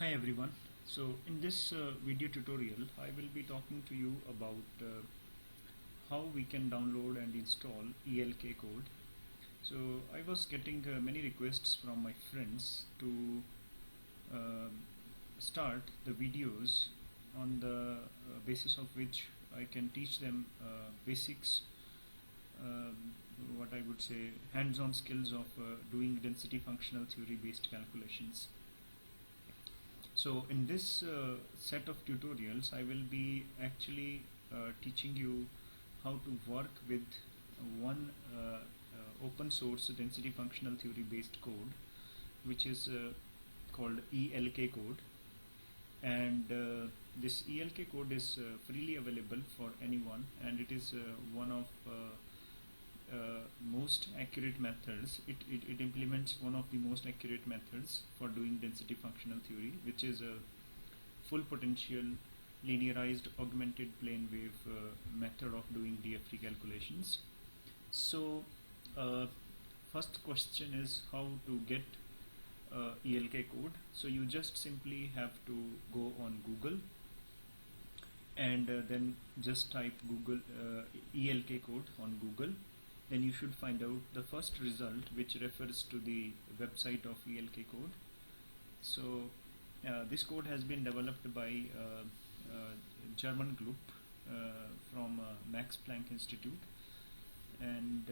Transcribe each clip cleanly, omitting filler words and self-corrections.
Hi everyone. So in this video tutorial I will be talking to you about how we can download and install ELK code. So I was getting many requests from my friends to uh, start the videos on the basis of which I can teach them basics, um, what I would say hands-on skills of doing density functional theory based calculations. So in this set of tutorials I will be actually teaching you how to work with one open source density functional theory based code, which is called ELK code. And this ELK code is freely available for anyone, and it is one of most accurate methods. It implements one of the most accurate methods for doing density functional theory, which is a full potential linearized augmented plane wave method of doing DFT calculations. So first question is how to get ELK code. So you just simply have to go on Google and then just type Google ELK code on Google. Then you should find out the first result which refers to the website of ELK code. So this code has been developed by German group from Max Planck Institute, and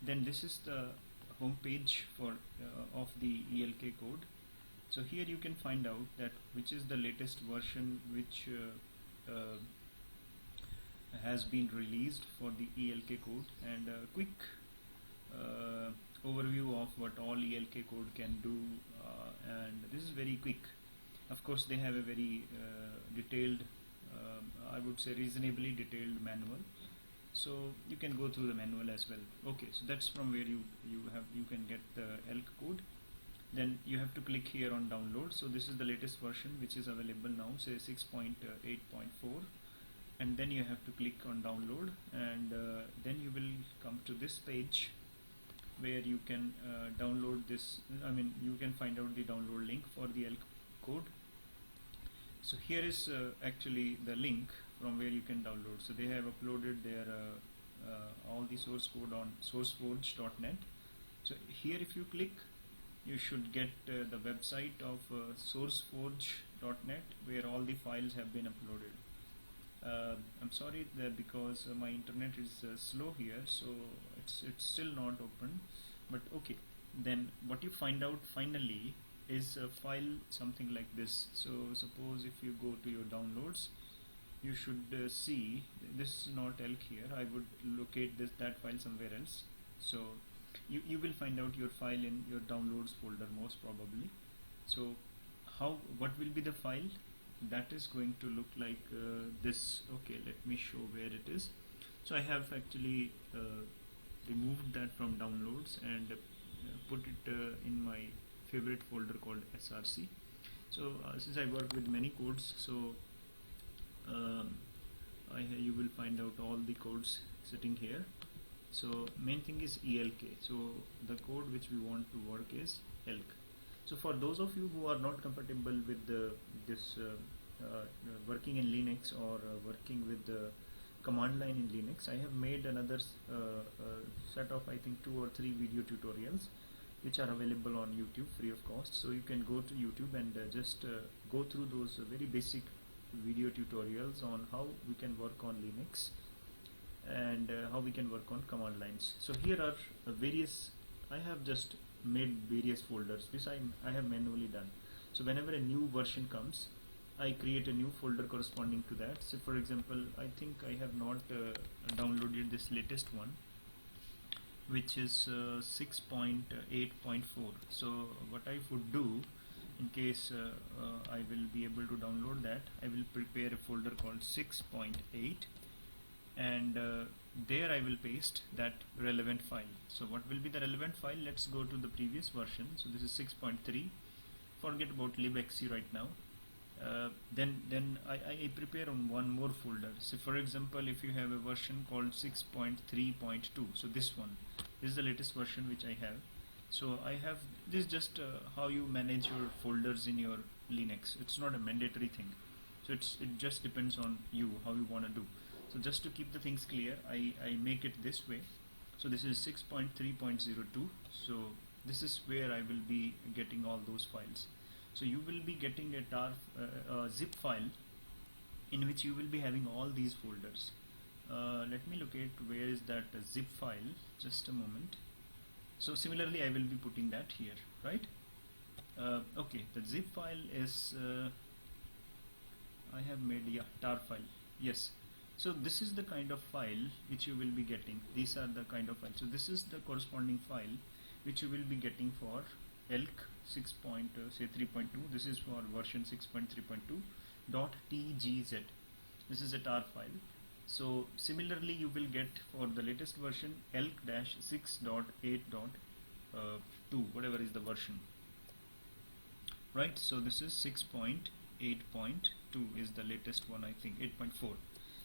then this is the home page for of the ELK code. So here you can find out that which is the latest version which has been released for the ELK code, and a quick overview of what all ELK code can do, and this is very quick. Of course they have a very detailed, I would say reasonably detailed manual, so you can go through the manual as well. Okay, so that's from where you can get the ELK code. Then you have to click here on download. So this is the latest version which is available now, say 6.8.4, and then you have to click on download, and then you will come to this page where you can download this. You can find out the download link for the ELK code. So here is actually the link from where you can download. So they have uploaded their all the source code on sourceforge.net. So here if you click, you should get the website of sourceforge.net where all the files have been uploaded. I'm sorry that because my internet is slow here, so it's still not open, but okay. Then what you find out finally is a file something like this. So suppose if you go to your downloads, you should see this is not ELK here. I would locate that file somewhere else. So you will find out your file in your downloads folder most probably. So what will be the file? That is going to look like this. Okay, let me show where it is. So I have actually removed that from downloads and put it in my favorite folder called src. So since I work with many codes, so you will find out all the codes sitting here. So main thing is ELK. So the code which we want to work is ELK. So for those of you who are not comfortable with this working in Linux or working with the command line in Linux, I have made another set of I think 2 or 3 video tutorials which are available on YouTube free of cost. So you can go to YouTube and just go through those very basic video tutorials on how we can work on Linux and how we can work on command lines. So here are various, I have just made various folders. This I have manually done. So whenever a new version comes, I create a new folder corresponding to that. So for example, I think I have not downloaded this latest one, which is 6.8.4. So what I would do, in case I will be able to download that, I will prepare a folder called 6.8, and there I will paste that relevant file. So what will be the relevant file? Let's go to the previous version. So this is 6.3. Forget about libxc right now. Then I prepare on one more folder. So for example, if you have a version called 6.3.2, so this one is the latest version which I have. So I have this just how you manage your folders in your Linux. It's not a mandatory thing. So it just depends on you how you want to do. So just to keep the things clear, I make it this way. So this is 6.3.02. So this is where I will be getting all those files. So you will be getting a zip file in which you will be having all these folders. Let me locate where is that zip file. Just a moment. So similarly I will be putting that here, right? Okay, the zip file is I have made tar file. Yes. So this is the kind of file which you will be getting. These are the kind of files. So this is the corresponding file which you will be getting for ELK 6.3.2. This is for version 6.3.2 .tgz. This is a tar file. So similarly you will get for the latest version ELK-6.8.2, whatever is the version, right? So this is 6.8.2 is the latest one, I think 8.4.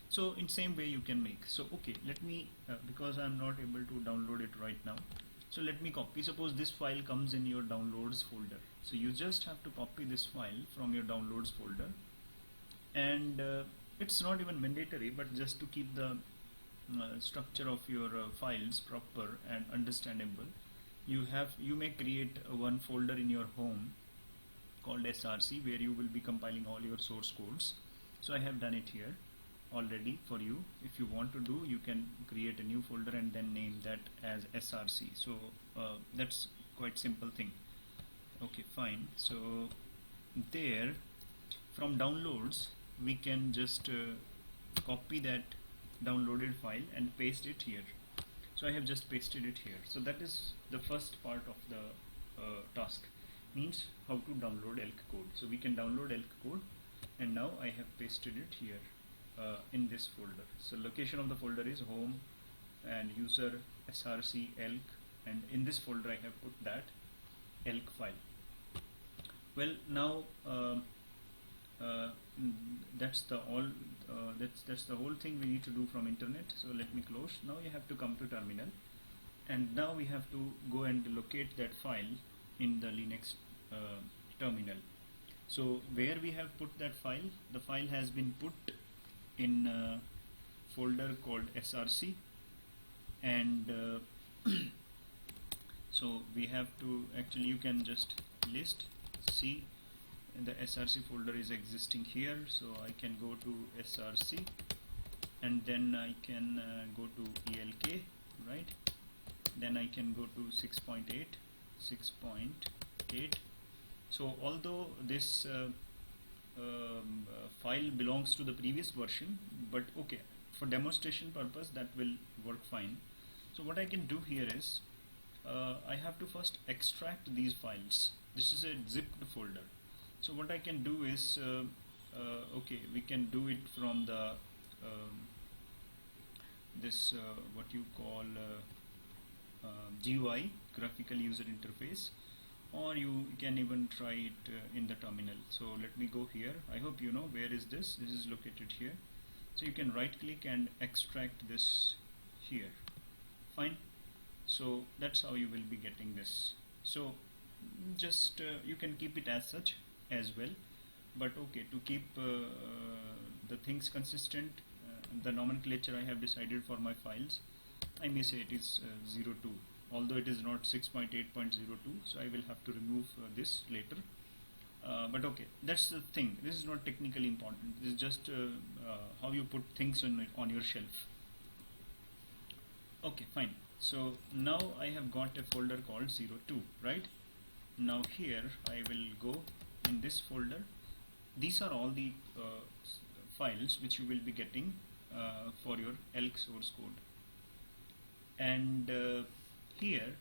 So in same way you can make. So okay, let me because I'm not able to download it right now, so let me copy. Suppose this file comes in your downloads folder, so you just have to copy this file from your downloads folder, and it's not even mandatory, but just to keep the structure of your files proper and understandable, you may create one folder in your home called src, where you will be compiling all your source codes. So I have done it here already for you. If you want to do, you can create a new folder and then name that as src. So that's quite simple thing. Okay, fine. So there, from downloads, we can just copy that downloaded file and paste it here. So I have just pasted it here. So that is the first part of the task, means how to download ELK code. So we can download ELK code, and now I have pasted it here in this folder. So location of the folder is home and user src ELK, and in this folder I have put that ELK file. Well, now that's the whole thing we need to do from internet. So let me close. Now you have to come to terminal, and now we have to go and locate that file in the Linux terminal. So where we have put that file, the file has been put in a folder called src, and so we have to actually, you can just list see the src folder is existing here. So I can go to src, and then I can go to ELK, right? Then I can go to 6.8. So although this file belongs to the previous version, but okay, for demonstration purpose that will work fine. So what I can do here is I have to first extract these files. This is a zipped folder. So what I can do is okay, we can do it from the this what you call GUI, graphical user interface, or you can even try it in the terminal. So let me go here. I hope you know where is this. This is located here. So you can right click and extract this here. Fine. So that's how you will be getting this. So just you can keep it as such as well, but okay, to keep the things consistent, the nomenclature I have decided for my files, I may say it is 02, although it is not 6.8.02, so I will have to remove this later, but okay, that's the thing. This is not technically important. This is just how you put things on your shelf. Okay, fine. So now I have got a folder called 02, right? Now here I will go in this folder. These are all the files which you will be getting for your ELK source code. And here,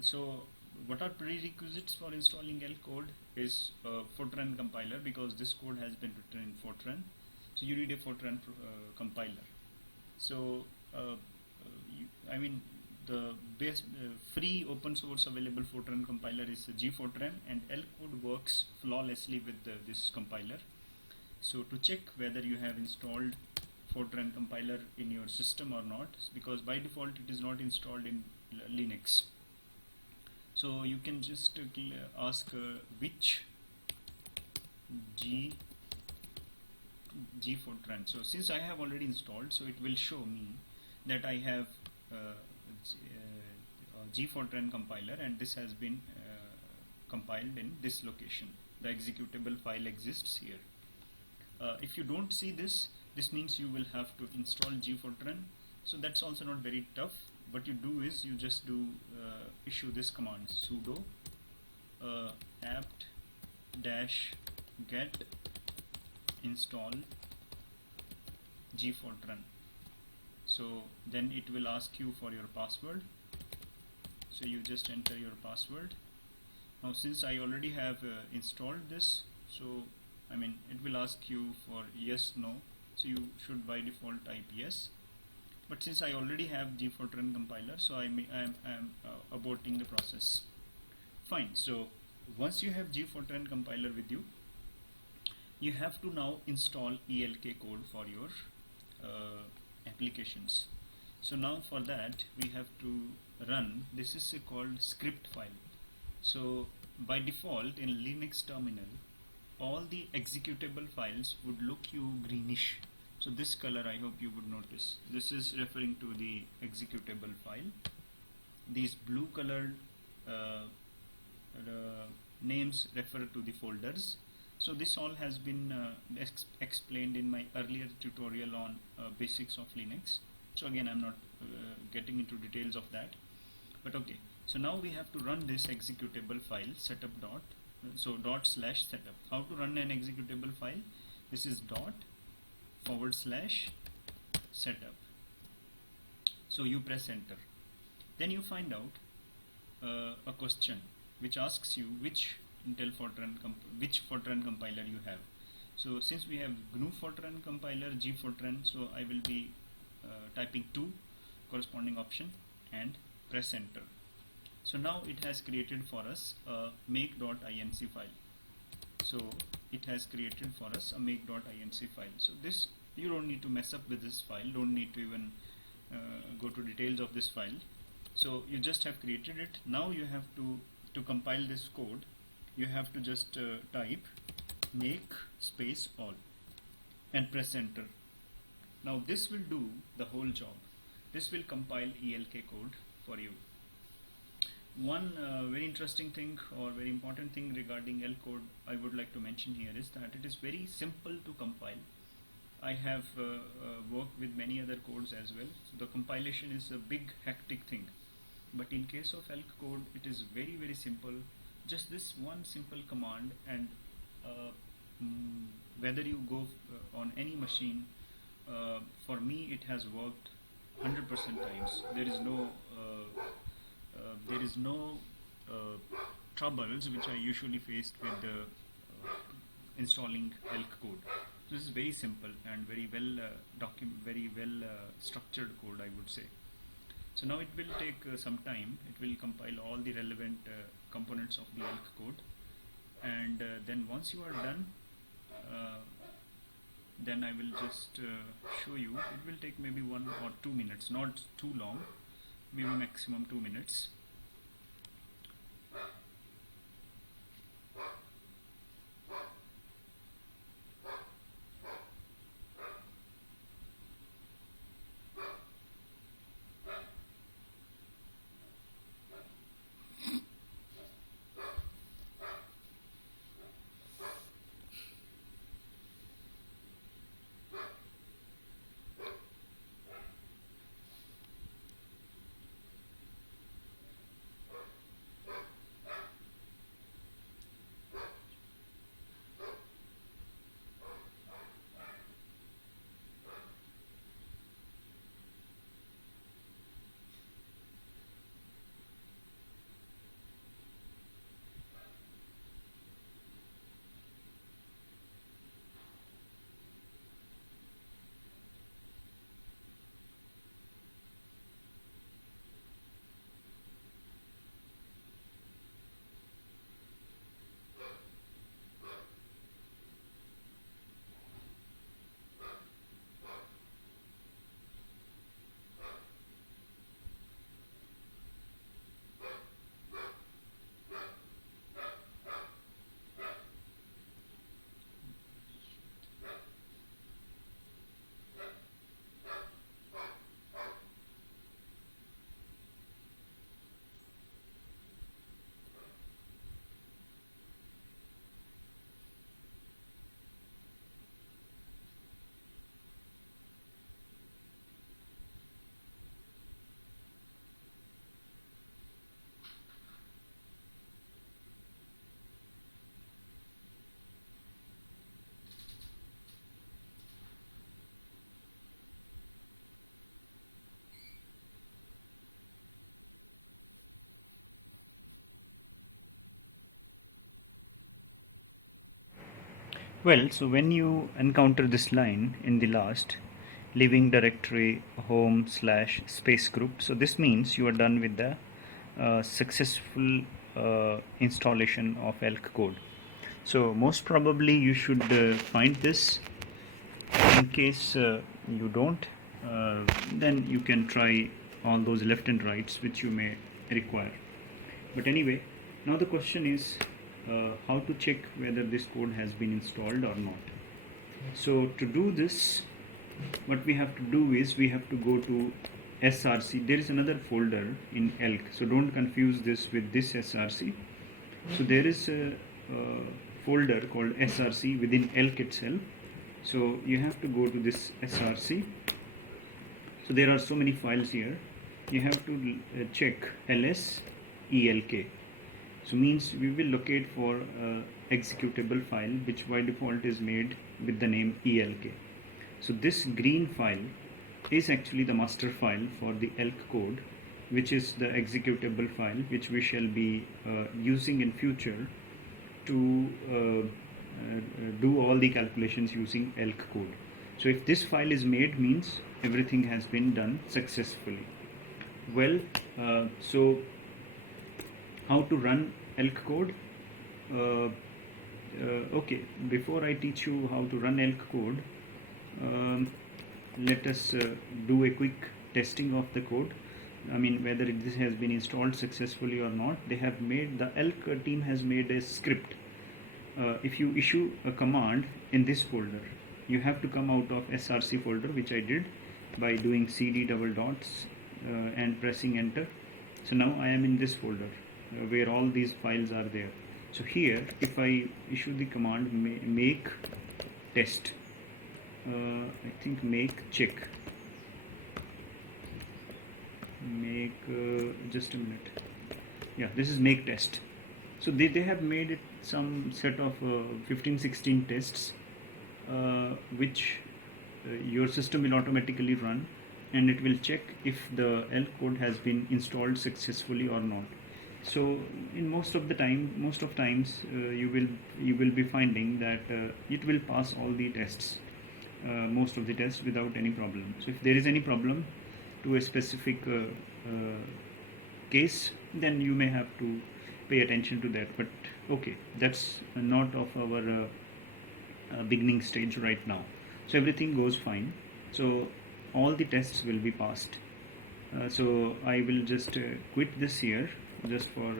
so what are prerequisites for installing ELK code is Fortran compiler, because this code has been written in Fortran. So you need a Fortran compiler. So I mean, the best free open source available Fortran compiler is gfortran, and ELK code works flawlessly with this compiler. So to check whether you have installed Fortran compiler in your system or not, because by default it is not installed in Linux. So you can just ask which G Fortran. So since I have already installed, so it will show me that I have G Fortran compiler, and this has been compiled in this location. The executable file exists here. If you don't see this, this means you will have to install G Fortran. So that's also not very tough. What you do is you just do issue this command sudo apt -get install G Fortran. So then it will ask you for your password. So you just enter your password. Now since I already have installed this, so I mean it will ask you for yes, no. So you should by default type yes. But since I already have G Fortran compiler, so I am aborting the process. Fine. So once you have G Fortran compiler with you, you have to now install ELK code for your applications. So now for that we have to run, this is called script file. So by default in Linux terminal, all the executable files would look you greenish. So this color I hope you would notice. This is referring to the executable file. These blue colored names refer to the folders. So this all has been explained in my earlier tutorial on basics of Linux. So again I'm not getting into details of that. But okay, so now we have to run this executable file setup dot. So /setup. How to run an executable file? This is /setup. So you press enter. Then you find out a question which asks you which Fortran compiler you have. So since we have GNU Fortran compiler, G Fortran, so I will be typing 2 corresponding option and press enter. So now it has created for us a make.inc file. So it has created for us a make.inc file. So this, you don't need to mess up with this file, don't need to even go to details of this file. So you just have created it. Now you have to compile this code, you have to just type make space all and press enter. Now this will do the whole job. This will compile ELK code for you. One very interesting thing or very important thing regarding ELK code I would like to mention here is that it is very simple to compile. I have worked with many other codes as well. So the compilation is a big hectic thing. But in case of ELK code, it is very, very simple. Just this one simple command, and whether you go on any machine, for me it has worked 100% times. There is no troubles which I usually faced with installing ELK code. This is very simple and very well structured code, I would say. So now it will take some time. It will compile all the relevant components of the ELK code, and then once you are done, then I will just show you. It will take maybe 1 or 2 minutes, not too long, maybe maximum 2 minutes. Well, so when you encounter this line in the last, leaving directory home slash space group, so this means you are done with the successful installation of ELK code. So most probably you should find this. In case you don't, then you can try all those left and rights which you may require. But anyway, now the question is how to check whether this code has been installed or not. So to do this, what we have to do is we have to go to SRC. There is another folder in ELK, so don't confuse this with this SRC. So there is a folder called SRC within ELK itself. So you have to go to this SRC. So there are so many files here. You have to check ls ELK. So means we will locate for executable file which by default is made with the name ELK. So this green file is actually the master file for the ELK code, which is the executable file which we shall be using in future to do all the calculations using ELK code. So if this file is made, means everything has been done successfully. Well, so how to run ELK code? Okay, before I teach you how to run ELK code, let us do a quick testing of the code. I mean, whether this has been installed successfully or not. They have made, the ELK team has made a script. If you issue a command in this folder, you have to come out of SRC folder, which I did by doing cd double dots and pressing enter. So now I am in this folder where all these files are there. So here, if I issue the command make test, I think make check, make just a minute, yeah, this is make test. So they have made it some set of 15-16 tests which your system will automatically run, and it will check if the ELK code has been installed successfully or not. So in most of times you will be finding that it will pass all the tests, most of the tests without any problem. So if there is any problem to a specific case, then you may have to pay attention to that. But okay, that's not of our beginning stage right now. So everything goes fine. So all the tests will be passed. So I will just quit this here just for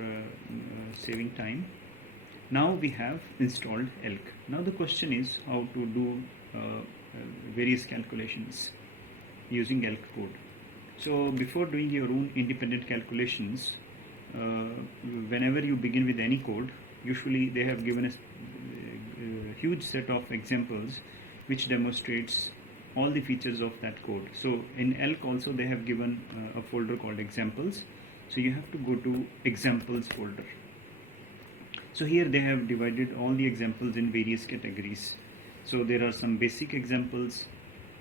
saving time. Now we have installed ELK. Now the question is how to do various calculations using ELK code. So before doing your own independent calculations, whenever you begin with any code, usually they have given us a huge set of examples which demonstrates all the features of that code. So in ELK also they have given a folder called examples. So you have to go to examples folder. So here they have divided all the examples in various categories. So there are some basic examples.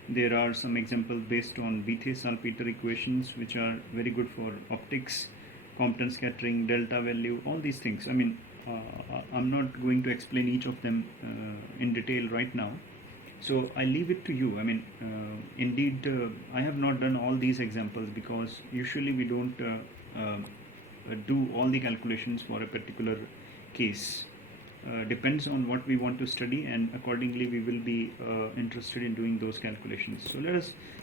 There are some examples based on Bethe-Salpeter equations, which are very good for optics, Compton scattering, delta value, all these things. I mean, I'm not going to explain each of them in detail right now. So I leave it to you. I mean, indeed, I have not done all these examples because usually we don't do all the calculations for a particular case. Depends on what we want to study, and accordingly we will be interested in doing those calculations.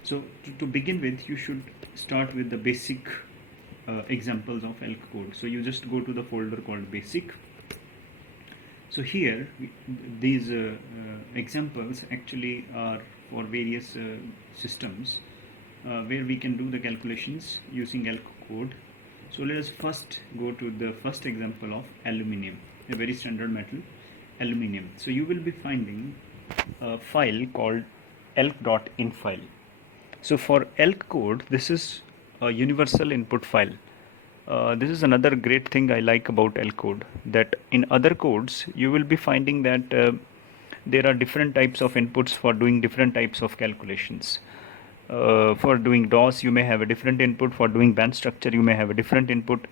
So to begin with, you should start with the basic examples of ELK code. So you just go to the folder called basic. So here these examples actually are for various systems where we can do the calculations using ELK code. So let us first go to the first example of aluminium, a very standard metal, aluminium. So you will be finding a file called elk.in file. So for ELK code, this is a universal input file. This is another great thing I like about ELK code, that in other codes you will be finding that there are different types of inputs for doing different types of calculations. For doing DOS you may have a different input, for doing band structure you may have a different input,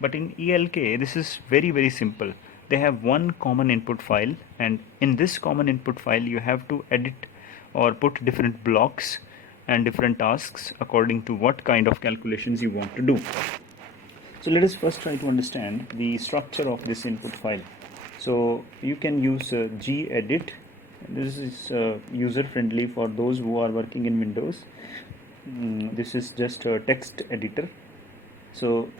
but in ELK this is very simple. they have one common input file, and in this common input file you have to edit or put different blocks and different tasks according to what kind of calculations you want to do. So let us first try to understand the structure of this input file. So you can use gedit. This is user friendly for those who are working in Windows. This is just a text editor. So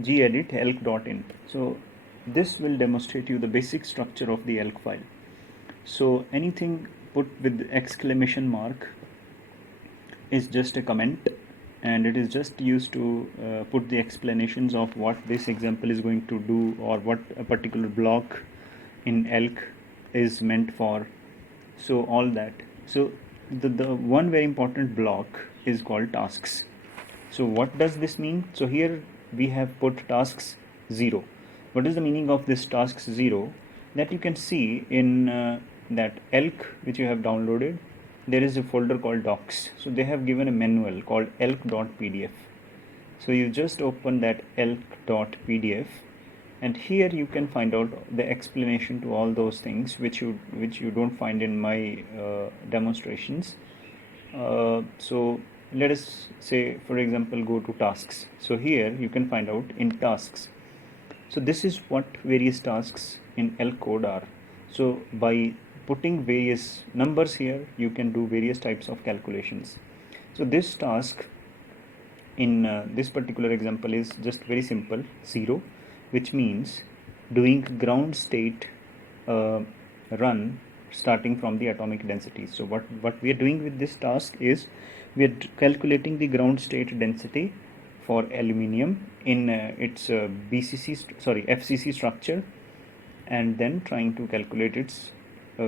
gedit elk.in. So this will demonstrate you the basic structure of the elk file. So anything put with exclamation mark is just a comment, and it is just used to put the explanations of what this example is going to do, or what a particular block in elk is meant for. So all that. So the one very important block is called tasks. So what does this mean? So here we have put tasks 0. What is the meaning of this tasks 0? That you can see in that elk which you have downloaded, there is a folder called docs. So they have given a manual called elk.pdf. So you just open that elk.pdf, and here you can find out the explanation to all those things which you don't find in my demonstrations. So let us say, for example, go to tasks. So here you can find out in tasks. So this is what various tasks in elk code are. So by putting various numbers here, you can do various types of calculations. So this task in this particular example is just very simple, 0, which means doing ground state run starting from the atomic density. So what we are doing with this task is we are calculating the ground state density for aluminium in its FCC structure, and then trying to calculate its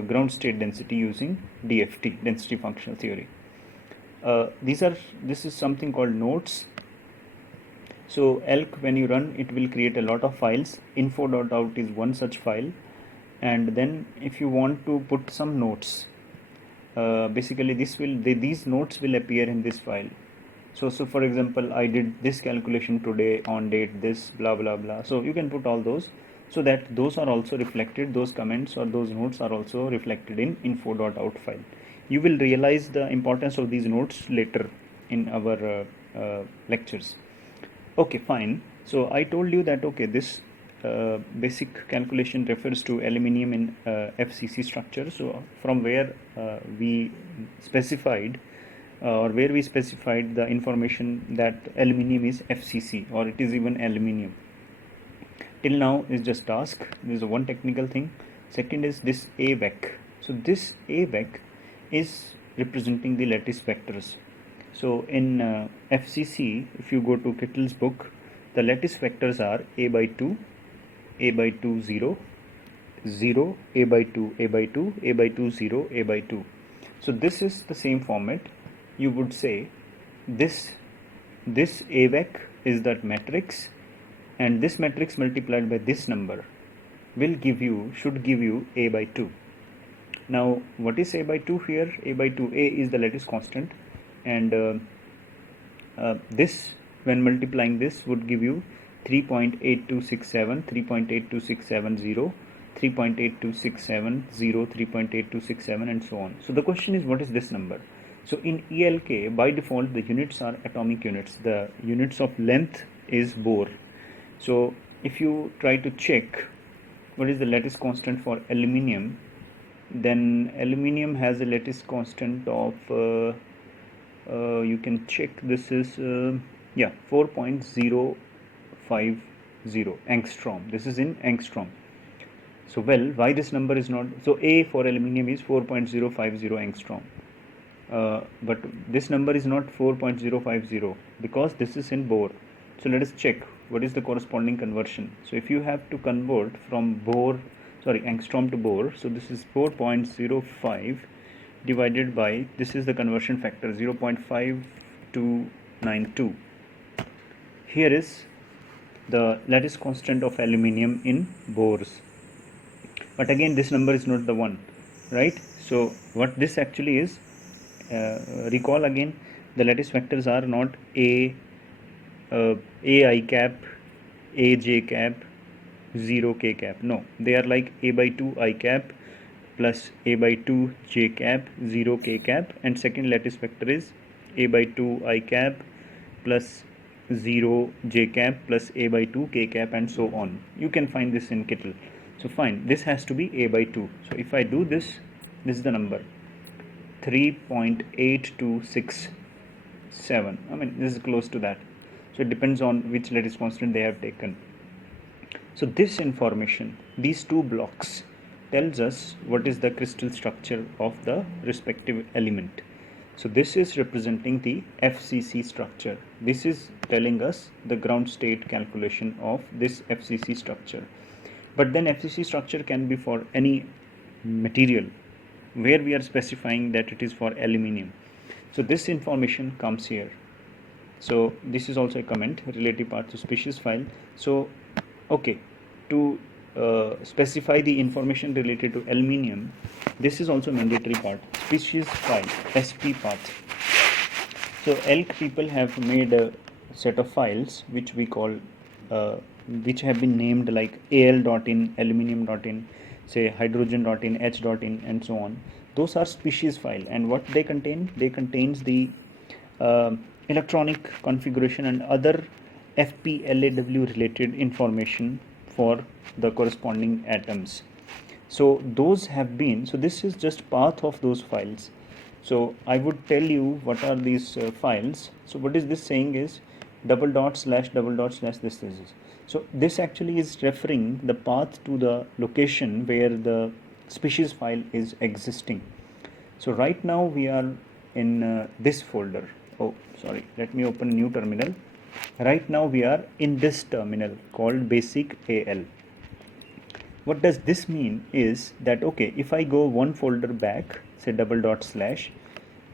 ground state density using DFT, density functional theory. This is something called nodes. So elk, when you run, it will create a lot of files. Info.out is one such file, and then if you want to put some notes, basically these notes will appear in this file. So for example, I did this calculation today on date this blah blah blah. So you can put all those, so that those are also reflected, those comments or those notes are also reflected in info.out file. You will realize the importance of these notes later in our lectures. Okay, fine. So I told you that okay, this basic calculation refers to aluminium in FCC structure. So from where we specified the information that aluminium is FCC, or it is even aluminium. Till now is just task. This is one technical thing. Second is this AVEC. So this AVEC is representing the lattice vectors. So in FCC, if you go to Kittle's book, the lattice vectors are a by 2, a by 2, 0, 0, a by 2, a by 2, a by 2, 0, a by 2. So this is the same format. You would say this AVEC is that matrix, and this matrix multiplied by this number should give you a by 2. Now what is a by 2 here? A by 2, a is the lattice constant, and this, when multiplying this, would give you 3.8267, 3.82670, 3.8267, 3.8267, and so on. So the question is, what is this number? So in ELK, by default, the units are atomic units. The units of length is Bohr. So if you try to check what is the lattice constant for aluminium, then aluminium has a lattice constant of you can check, this is 4.050 angstrom. This is in angstrom. So why this number is not, so A for aluminium is 4.050 angstrom, but this number is not 4.050 because this is in Bohr. So let us check what is the corresponding conversion. So if you have to convert from angstrom to Bohr, so this is 4.05 divided by, this is the conversion factor, 0.5292. Here is the lattice constant of aluminium in Bohr's, but again this number is not the one, right? So what this actually is, recall again, the lattice vectors are not a I cap, a j cap, 0 k cap. No, they are like a by 2 I cap plus a by 2 j cap 0 k cap, and second lattice vector is a by 2 I cap plus 0 j cap plus a by 2 k cap, and so on. You can find this in Kittle. So fine, this has to be a by 2. So if I do this, this is the number 3.8267. I mean, this is close to that. So it depends on which lattice constant they have taken. So this information, these two blocks, tells us what is the crystal structure of the respective element. So this is representing the FCC structure. This is telling us the ground state calculation of this FCC structure. But then FCC structure can be for any material, where we are specifying that it is for aluminium. So this information comes here. So this is also a comment, relative part to species file. So okay, to specify the information related to aluminium, this is also mandatory part, species file, SP path. So ELK people have made a set of files which we call which have been named like al.in, aluminium.in, say hydrogen.in, h.in, and so on. Those are species file, and what they contain? They contains the electronic configuration and other FPLAW related information for the corresponding atoms. So those have been, so this is just path of those files. So I would tell you what are these files. So what is this saying is double dot slash this. So this actually is referring the path to the location where the species file is existing. So right now we are in this folder. Oh, sorry, let me open new terminal. Right now we are in this terminal called basic AL. What does this mean is that, okay, if I go one folder back, say double dot slash,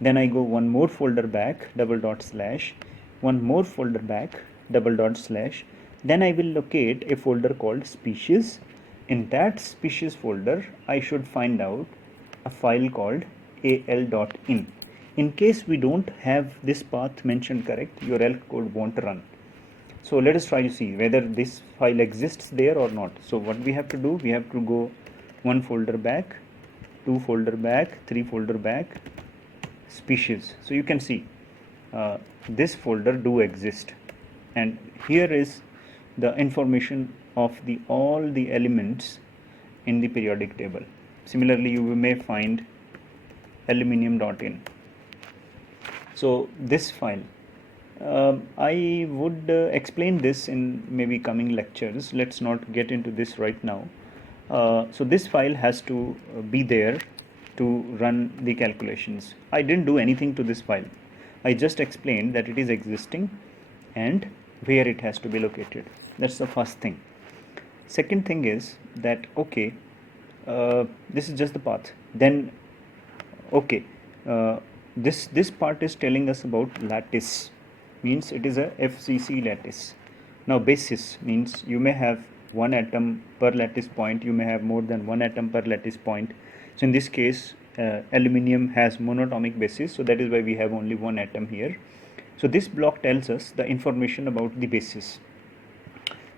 then I go one more folder back, double dot slash, one more folder back, double dot slash, then I will locate a folder called species. In that species folder, I should find out a file called al.in. In case we don't have this path mentioned correct, your ELK code won't run. So let us try to see whether this file exists there or not. So what we have to do, we have to go one folder back, two folder back, three folder back, species. So you can see this folder do exist, and here is the information of the all the elements in the periodic table. Similarly, you may find aluminium.in. So this file, I would explain this in maybe coming lectures. Let's not get into this right now. So this file has to be there to run the calculations. I didn't do anything to this file. I just explained that it is existing and where it has to be located. That's the first thing. Second thing is that, okay, this is just the path. Then okay, this part is telling us about lattice, means it is a FCC lattice. Now basis means you may have one atom per lattice point, you may have more than one atom per lattice point. So in this case aluminium has monatomic basis, so that is why we have only one atom here. So this block tells us the information about the basis.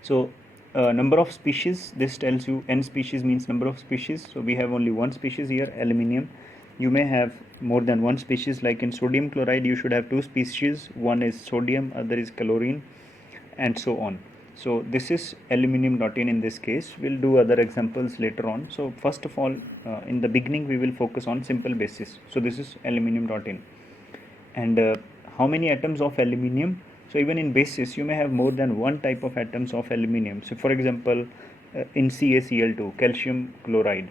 So number of species, this tells you n species means number of species. So we have only one species here, aluminium. You may have more than one species, like in sodium chloride you should have two species, one is sodium, other is chlorine, and so on. So this is aluminium.in in this case. We'll do other examples later on. So first of all, in the beginning we will focus on simple basis. So this is aluminium.in, and how many atoms of aluminium? So even in basis you may have more than one type of atoms of aluminium. So for example, in CaCl2, calcium chloride,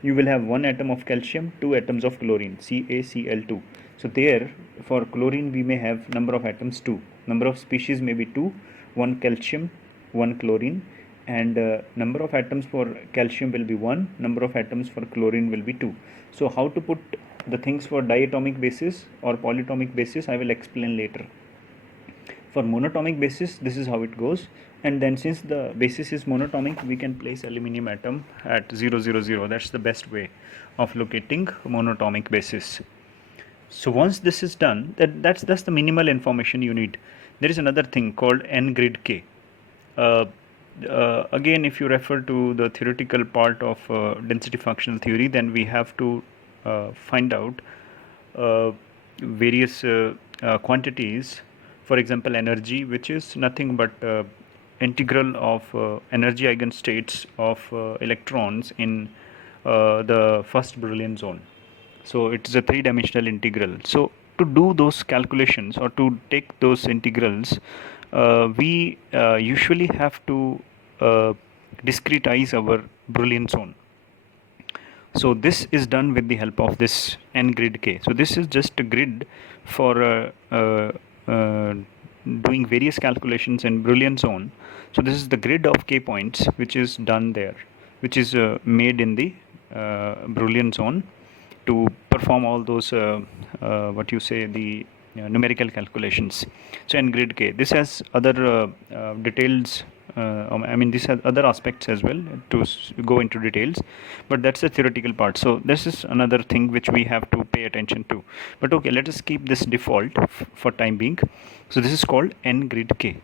you will have one atom of calcium, two atoms of chlorine, CaCl2. So there for chlorine we may have number of atoms 2, number of species may be 2, one calcium, one chlorine, and number of atoms for calcium will be 1, number of atoms for chlorine will be 2. So how to put the things for diatomic basis or polyatomic basis I will explain later. For monatomic basis, this is how it goes, and then since the basis is monatomic, we can place aluminium atom at 0, 0, 0. That's the best way of locating monatomic basis. So once this is done, that's the minimal information you need. There is another thing called n grid k. again, if you refer to the theoretical part of density functional theory, then we have to find out various quantities. For example, energy, which is nothing but integral of energy eigenstates of electrons in the first Brillouin zone. So it is a three-dimensional integral. So to do those calculations or to take those integrals, we usually have to discretize our Brillouin zone. So this is done with the help of this n grid k. So this is just a grid for doing various calculations in Brillouin zone. So this is the grid of k points which is done there, which is made in the Brillouin zone to perform all those what you say the numerical calculations. So n grid k. This has other details. I mean, this has other aspects as well to go into details, but that's the theoretical part. So this is another thing which we have to pay attention to. But okay, let us keep this default for time being. So this is called n grid k.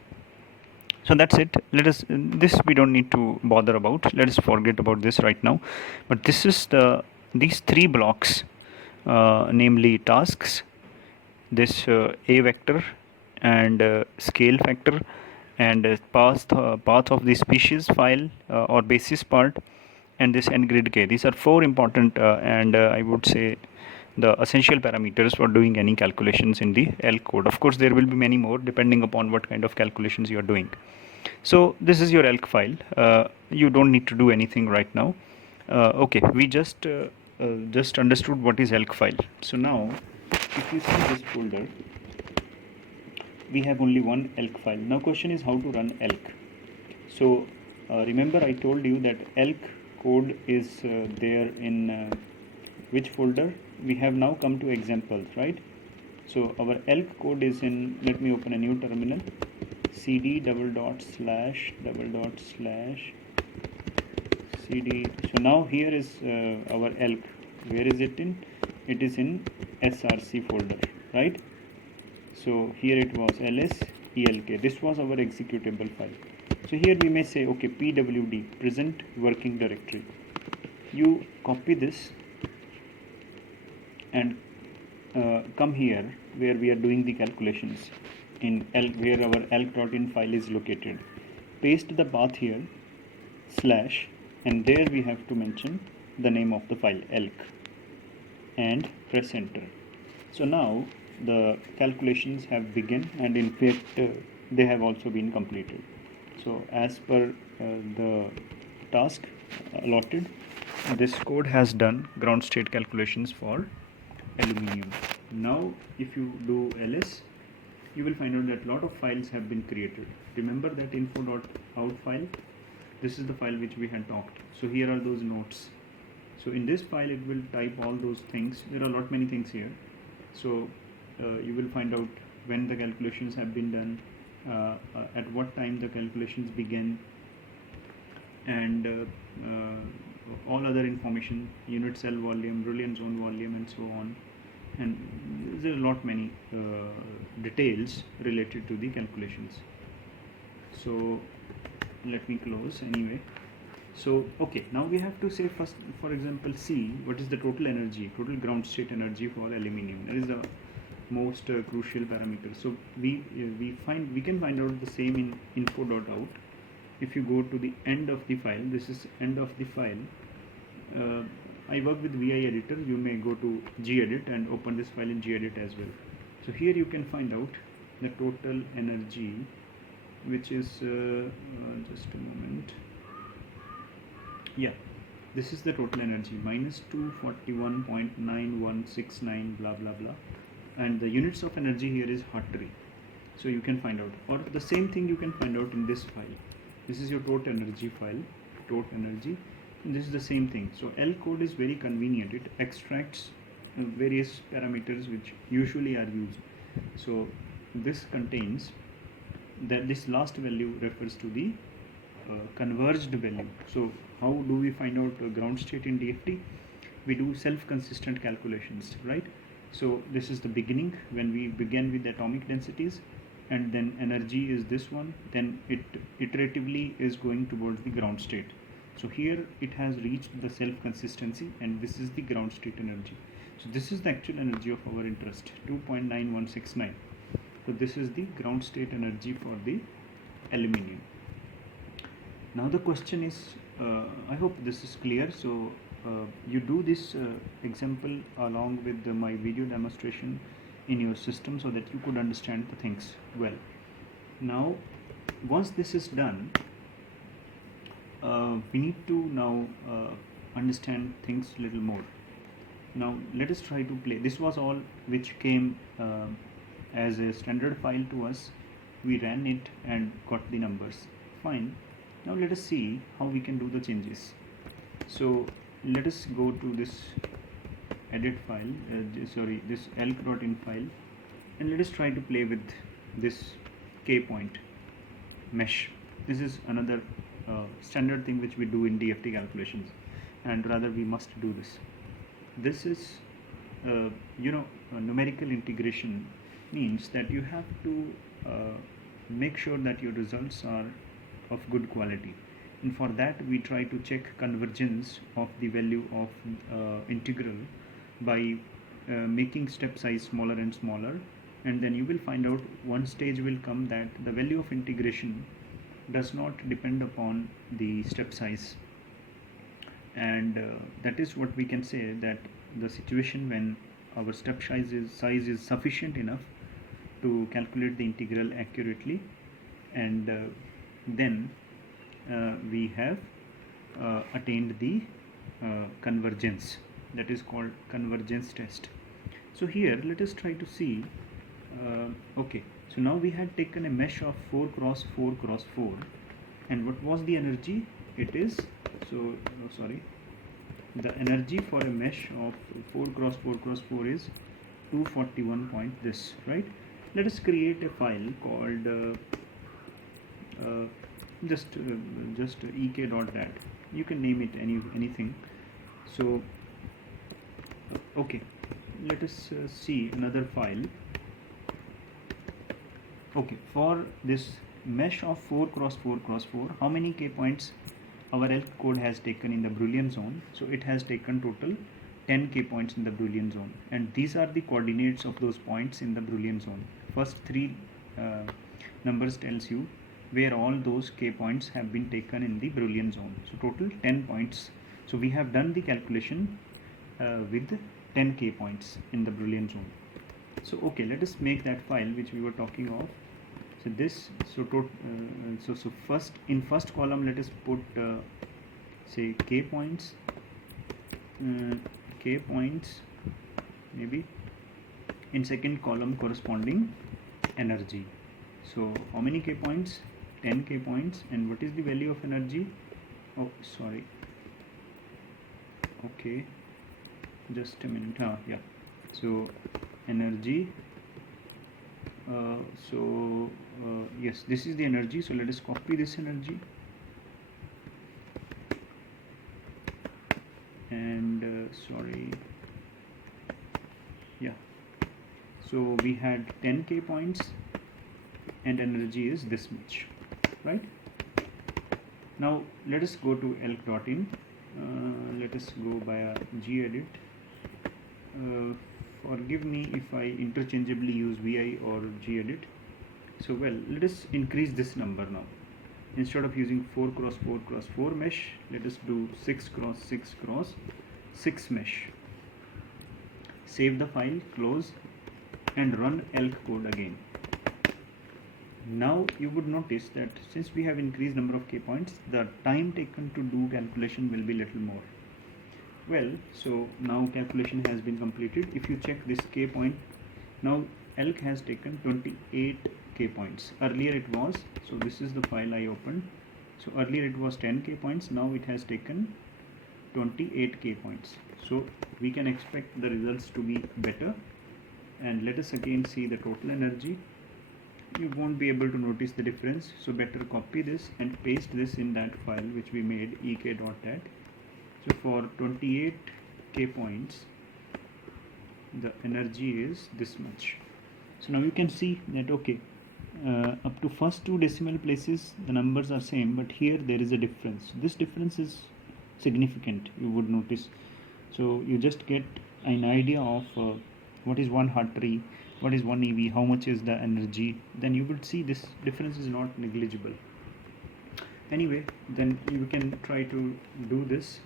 So that's it. Let us, this we don't need to bother about. Let us forget about this right now. But this is these three blocks, namely tasks, this a vector and scale factor, and path of the species file or basis part, and this n grid k. These are four important and I would say the essential parameters for doing any calculations in the ELK code. Of course, there will be many more depending upon what kind of calculations you are doing. So this is your ELK file. You don't need to do anything right now. Okay, we just understood what is ELK file. So now, if you see this folder, we have only one ELK file. Now question is how to run ELK. So remember I told you that ELK code is there in which folder? We have now come to examples, right? So our ELK code is in, let me open a new terminal, cd // cd. So now here is our ELK. Where is it in? It is in src folder, right? So here it was ls elk. This was our executable file. So here we may say, okay, pwd, present working directory. You copy this and come here where we are doing the calculations in ELK, where our elk.in file is located. Paste the path here, slash, and there we have to mention the name of the file, ELK, and press enter. So now the calculations have begun, and in fact they have also been completed. So as per the task allotted, this code has done ground state calculations for aluminium. Now if you do ls, you will find out that a lot of files have been created. Remember that info.out file? This is the file which we had talked. So here are those notes. So in this file it will type all those things. There are a lot many things here. So you will find out when the calculations have been done, at what time the calculations began, and all other information, unit cell volume, Brillouin zone volume, and so on. And there are a lot many details related to the calculations. So let me close anyway. So okay, now we have to say first, for example, C, what is the total energy, total ground state energy for aluminium? That is the most crucial parameter. So we can find out the same in info.out. If you go to the end of the file, this is end of the file. I work with VI editor. You may go to gedit and open this file in gedit as well. So here you can find out the total energy, which is just a moment. Yeah, this is the total energy, minus 241.9169 blah blah blah, and the units of energy here is Hartree. So you can find out, or the same thing you can find out in this file. This is your total energy file, total energy, and this is the same thing. So ELK code is very convenient. It extracts various parameters which usually are used. So this contains that this last value refers to the converged value. So how do we find out ground state in DFT? We do self-consistent calculations, right? So this is the beginning when we began with the atomic densities. and then energy is this one, then it iteratively is going towards the ground state. So here it has reached the self consistency, and this is the ground state energy. So this is the actual energy of our interest, 2.9169. so this is the ground state energy for the aluminium. Now the question is, I hope this is clear. So you do this example along with my video demonstration in your system so that you could understand the things well. Now once this is done, we need to now understand things a little more. Now let us try to play. This was all which came as a standard file to us. We ran it and got the numbers. Fine. Now let us see how we can do the changes. So let us go to this edit file, this elk.in file, and let us try to play with this k point mesh. This is another standard thing which we do in DFT calculations, and rather we must do this. This is numerical integration means that you have to make sure that your results are of good quality, and for that we try to check convergence of the value of integral by making step size smaller and smaller, and then you will find out one stage will come that the value of integration does not depend upon the step size, and that is what we can say, that the situation when our step size is sufficient enough to calculate the integral accurately, and then we have attained the convergence, that is called convergence test. So here let us try to see. Okay, so now we had taken a mesh of 4 cross 4 cross 4, and what was the energy? It is the energy for a mesh of 4 cross 4 cross 4 is 241 point this, right? Let us create a file called just ek.dat. You can name it anything. So okay, let us see another file. Okay, for this mesh of 4 cross 4 cross 4, how many k points our ELK code has taken in the Boolean zone? So it has taken total 10 k points in the Boolean zone, and these are the coordinates of those points in the Boolean zone. First three numbers tells you where all those k points have been taken in the Boolean zone. So total 10 points. So we have done the calculation with 10 k points in the Boolean zone. So okay, let us make that file which we were talking of. So this, so first, in first column let us put say k points, maybe. In second column corresponding energy. So how many k points? 10 k points. And what is the value of energy? Oh sorry, okay, just a minute. Yeah, so energy, yes, this is the energy. So let us copy this energy, and sorry, yeah, so we had 10 k points and energy is this much, right? Now let us go to elk.in. Let us go via gedit. Forgive me if I interchangeably use vi or gedit. So well, let us increase this number now. Instead of using 4 cross 4 cross 4 mesh, let us do 6 cross 6 cross 6 mesh. Save the file, close, and run ELK code again. Now you would notice that since we have increased number of k points, the time taken to do calculation will be little more. Well, so now calculation has been completed. If you check this k point, now ELK has taken 28 k points. Earlier it was, so this is the file I opened. So earlier it was 10 k points, now it has taken 28 k points. So we can expect the results to be better. And let us again see the total energy. You won't be able to notice the difference, so better copy this and paste this in that file which we made, ek.dat. So for 28 k points the energy is this much. So now you can see that okay, up to first two decimal places the numbers are same, but here there is a difference. This difference is significant, you would notice. So you just get an idea of what is 1 Hartree, what is 1 EV, how much is the energy. Then you would see this difference is not negligible. Anyway, then you can try to do this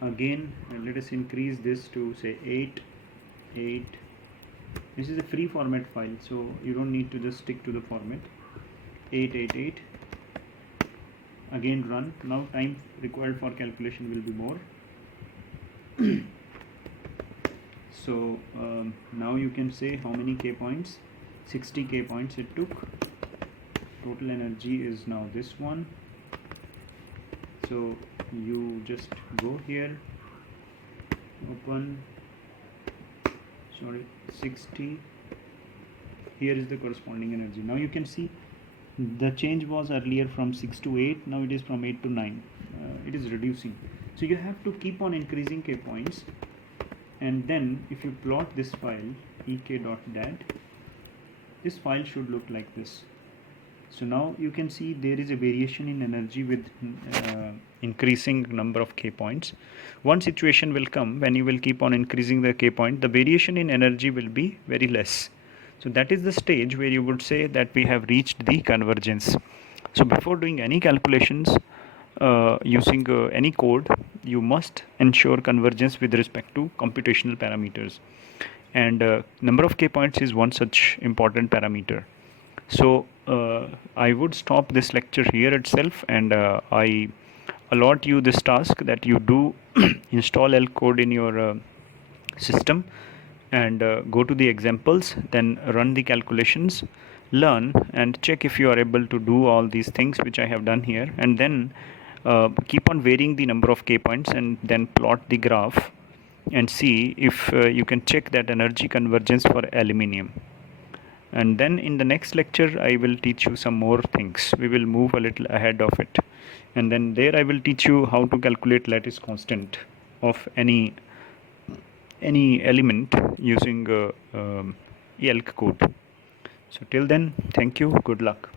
again. Let us increase this to say 8. This is a free format file, so you don't need to just stick to the format. 888. Again run. Now time required for calculation will be more. So now you can say how many K points. 60 K points it took. Total energy is now this one. So you just go here, open, 60. Here is the corresponding energy. Now you can see the change was earlier from 6 to 8, now it is from 8 to 9. It is reducing. So you have to keep on increasing K points, and then if you plot this file ek.dat, this file should look like this. So now you can see there is a variation in energy with increasing number of K points. One situation will come when you will keep on increasing the K point, the variation in energy will be very less. So that is the stage where you would say that we have reached the convergence. So before doing any calculations using any code, you must ensure convergence with respect to computational parameters. And number of K points is one such important parameter. So I would stop this lecture here itself, and I allot you this task that you do install ELK code in your system and go to the examples, then run the calculations, learn and check if you are able to do all these things which I have done here, and then keep on varying the number of K points and then plot the graph and see if you can check that energy convergence for aluminium. And then in the next lecture I will teach you some more things. We will move a little ahead of it, and then there I will teach you how to calculate lattice constant of any element using ELK code. So till then, thank you, good luck.